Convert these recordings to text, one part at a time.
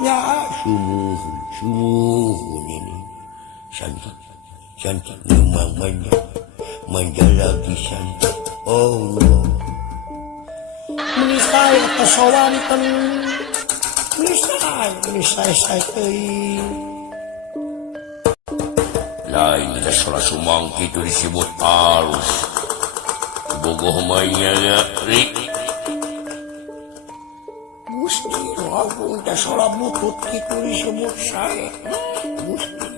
nya sumuhun ini cantik memang manja lagi cantik Allah menisai kesawanten menisai saya lain kita salah sumangki itu disebut halus bogoh mainnya Rik Gusti aku udah salah butut itu disebut saya Gusti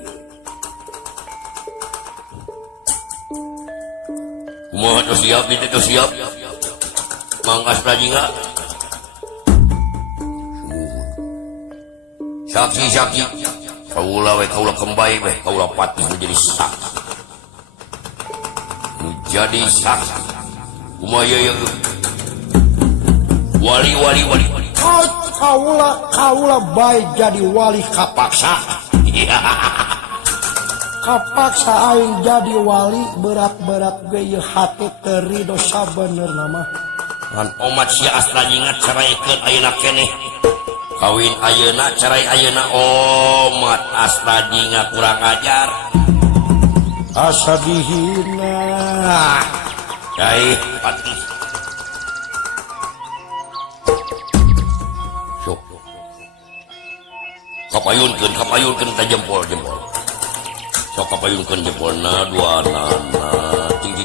kumaha tuh siap itu tuh siap mangkas lagi nggak saksi kaulah kembali kaulah patih menjadi saksi menjadi saksi kumaya yang wali kaulah baik jadi wali kapaksa kapaksa aing jadi wali berat gaya hati terido sabener nama kan omat si astra ingat caraikeun ayeuna keneh kawin ayeuna carai ayeuna omat astra ingat kurang ajar asa dihina cai patih sok kapayunkeun ka jempol sok kapayunkeun jempolna duanana ting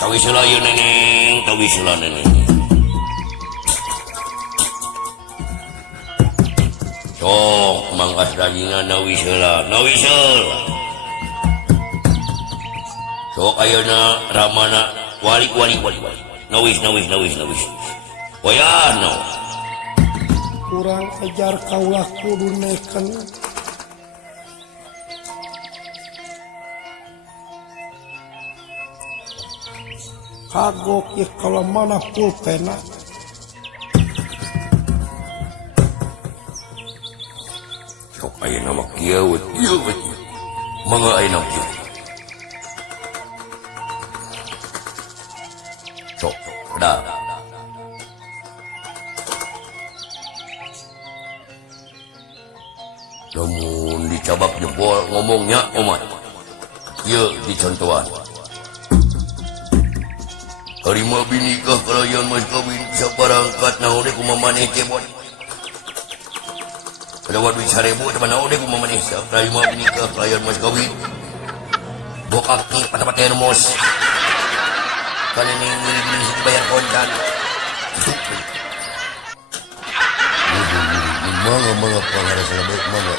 tawisula ieu neneng tawisula neneng sok mangkas dagingan nawisula sok ayeuna ramana wali nawis wayahna kurang ajar kaulah kudu neken kagok ya kalau mana pulpena sok ayeuna mah kieu mangga ayeuna kieu sok dah namun dicabak jempol ngomongnya omat kieu dicontohan harima binikah kalayan mas kawin sabarangkat naon ku mamaneh cebon lewat duit 1000 teman naon ku mamaneh harima binikah kalayan mas kawin bokaki patah-patah mos kali ini bayar kontan mangga pangaras lebih mangga